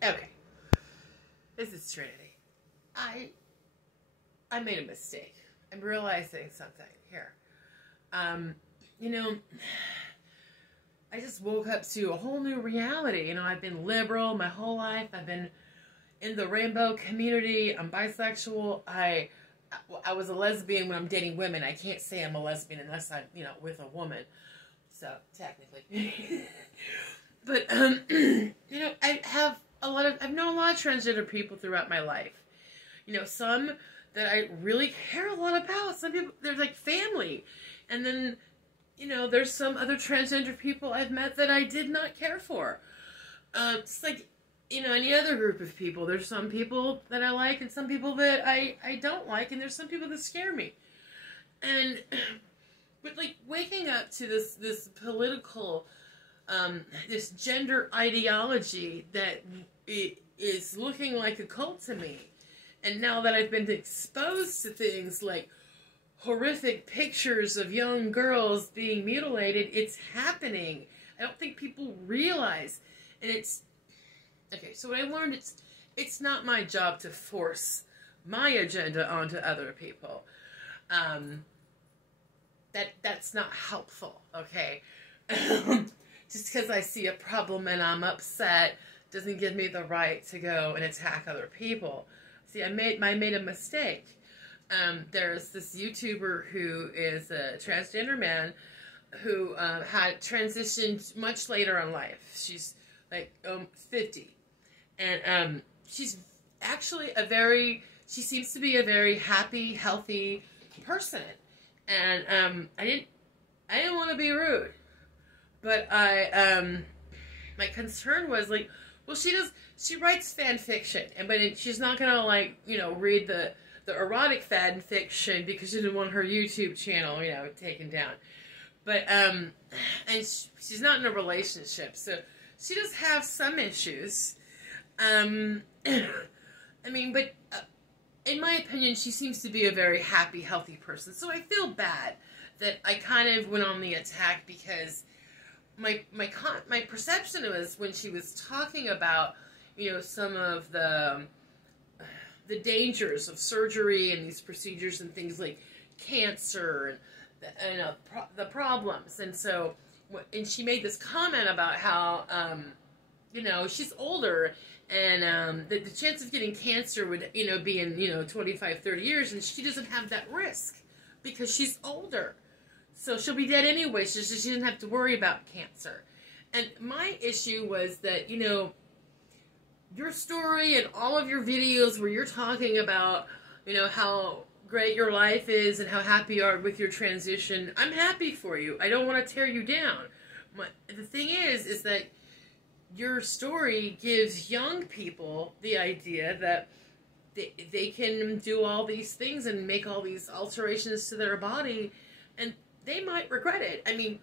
Okay, this is Trinity. I made a mistake. I'm realizing something here. You know, I just woke up to a whole new reality. You know, I've been liberal my whole life. I've been in the rainbow community. I'm bisexual. I was a lesbian when I'm dating women. I can't say I'm a lesbian unless I'm, with a woman. So, technically. But, I've known a lot of transgender people throughout my life. Some that I really care a lot about. Some people, they're like family. And then, there's some other transgender people I've met that I did not care for. It's like, any other group of people. There's some people that I like and some people that I don't like. And there's some people that scare me. But like waking up to this political, this gender ideology that is looking like a cult to me. And now that I've been exposed to things like horrific pictures of young girls being mutilated, it's happening. I don't think people realize. And okay, so what I learned, it's not my job to force my agenda onto other people. That's not helpful, okay? Just because I see a problem and I'm upset doesn't give me the right to go and attack other people. See, I made a mistake. There's this YouTuber who is a transgender man who had transitioned much later in life. She's like 50. And she's actually she seems to be a very happy, healthy person. And I didn't want to be rude. But my concern was like, well, she writes fan fiction, but she's not gonna read the erotic fan fiction because she didn't want her YouTube channel, taken down. But and she's not in a relationship, so she does have some issues. But in my opinion, she seems to be a very happy, healthy person. So I feel bad that I kind of went on the attack because my perception was when she was talking about, some of the dangers of surgery and these procedures and things like cancer and the problems. And so, and she made this comment about how, she's older and the chance of getting cancer would, be in, 25, 30 years, and she doesn't have that risk because she's older. So she'll be dead anyway, so she doesn't have to worry about cancer. And my issue was that, your story and all of your videos where you're talking about, how great your life is and how happy you are with your transition, I'm happy for you. I don't want to tear you down. The thing is that your story gives young people the idea that they can do all these things and make all these alterations to their body, and they might regret it. I mean,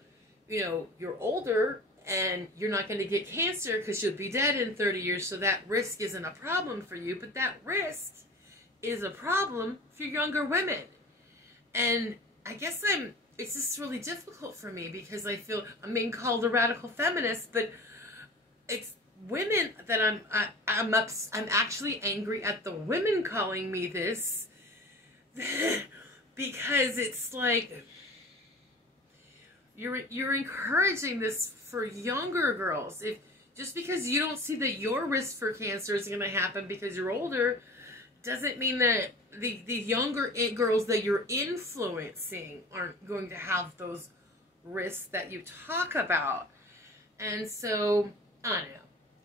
you're older and you're not going to get cancer because you'll be dead in 30 years, so that risk isn't a problem for you, but that risk is a problem for younger women. And I guess it's just really difficult for me because I feel I'm being called a radical feminist, but it's women that I'm actually angry at the women calling me this because it's like you're encouraging this for younger girls. Just because you don't see that your risk for cancer is going to happen because you're older doesn't mean that the younger girls that you're influencing aren't going to have those risks that you talk about. And so, I don't know.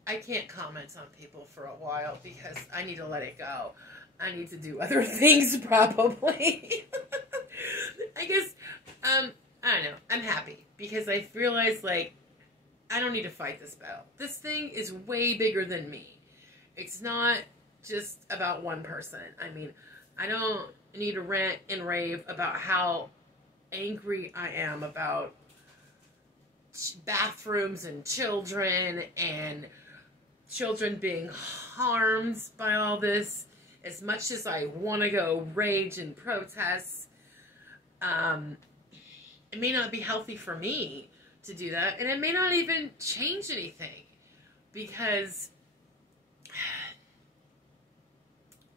I can't comment on people for a while because I need to let it go. I need to do other things probably. I guess, I don't know. I'm happy because I realized, I don't need to fight this battle. This thing is way bigger than me. It's not just about one person. I mean, I don't need to rant and rave about how angry I am about bathrooms and children being harmed by all this. As much as I want to go rage and protest, it may not be healthy for me to do that, and it may not even change anything because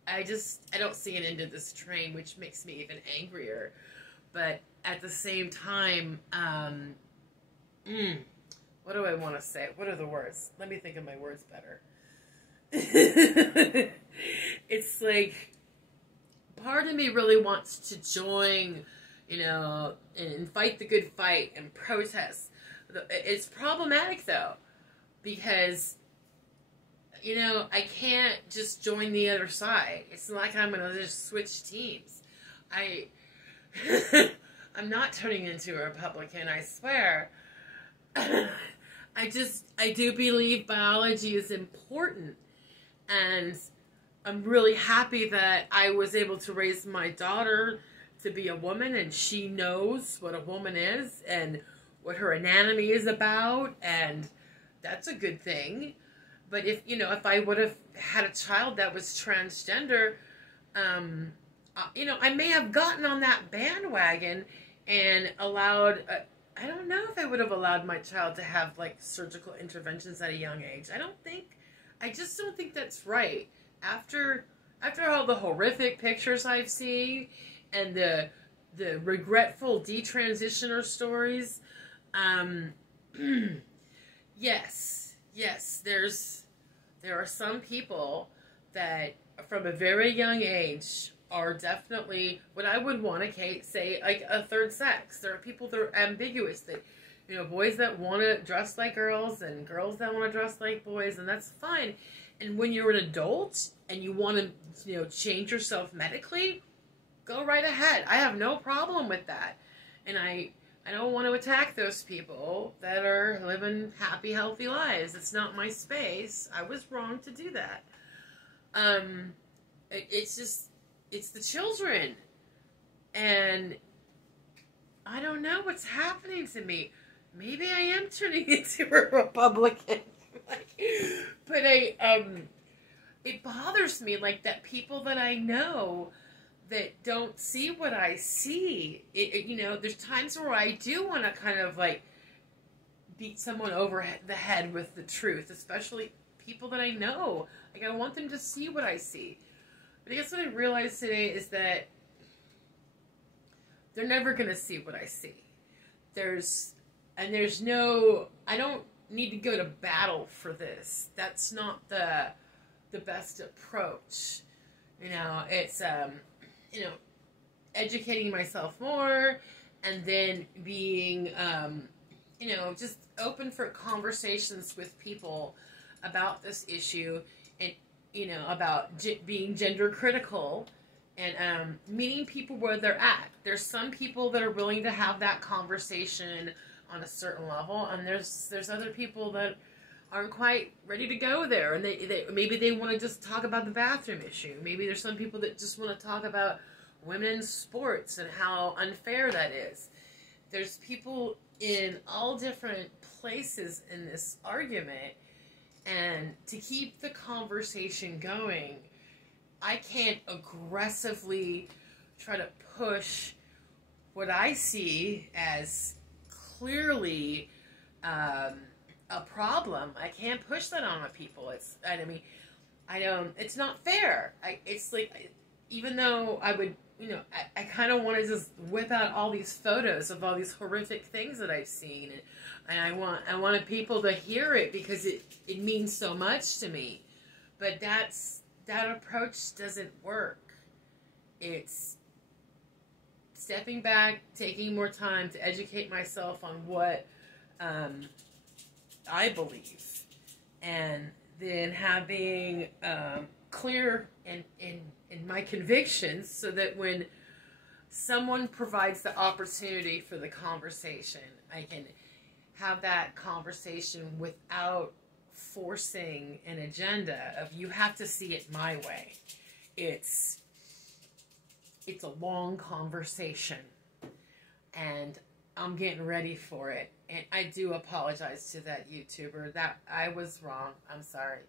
I don't see an end to this train, which makes me even angrier. But at the same time, what do I want to say? What are the words? Let me think of my words better. It's like, part of me really wants to join, and fight the good fight and protest. It's problematic, though, because, I can't just join the other side. It's not like I'm going to just switch teams. I'm not turning into a Republican, I swear. I do believe biology is important, and I'm really happy that I was able to raise my daughter to be a woman, and she knows what a woman is and what her anatomy is about, and that's a good thing. But if I would have had a child that was transgender, I may have gotten on that bandwagon and allowed, I don't know if I would have allowed my child to have, like, surgical interventions at a young age. I just don't think that's right. After all the horrific pictures I've seen and the regretful detransitioner stories, yes, there are some people that from a very young age are definitely what I would want to say, like, a third sex. There are people that are ambiguous, that, boys that want to dress like girls and girls that want to dress like boys, and that's fine. And when you're an adult and you want to, change yourself medically, go right ahead. I have no problem with that. And I don't want to attack those people that are living happy, healthy lives. It's not my space. I was wrong to do that. It's the children. And I don't know what's happening to me. Maybe I am turning into a Republican. But it bothers me, like, that people that I know that don't see what I see. There's times where I do want to kind of, like, beat someone over the head with the truth, especially people that I know. Like, I want them to see what I see. But I guess what I realized today is that they're never going to see what I see. I don't need to go to battle for this. That's not the best approach. It's, educating myself more, and then being, just open for conversations with people about this issue, and, about being gender critical, and meeting people where they're at. There's some people that are willing to have that conversation on a certain level, and there's other people that aren't quite ready to go there, and maybe they want to just talk about the bathroom issue. Maybe there's some people that just want to talk about women in sports and how unfair that is. There's people in all different places in this argument, and to keep the conversation going, I can't aggressively try to push what I see as clearly a problem. I can't push that on people. It's not fair. It's like, even though I would, I kind of want to just whip out all these photos of all these horrific things that I've seen, and I wanted people to hear it because it means so much to me. But that approach doesn't work. It's stepping back, taking more time to educate myself on what I believe, and then having clear in my convictions, so that when someone provides the opportunity for the conversation, I can have that conversation without forcing an agenda of, you have to see it my way. It's a long conversation, and I'm getting ready for it. And I do apologize to that YouTuber. That I was wrong. I'm sorry.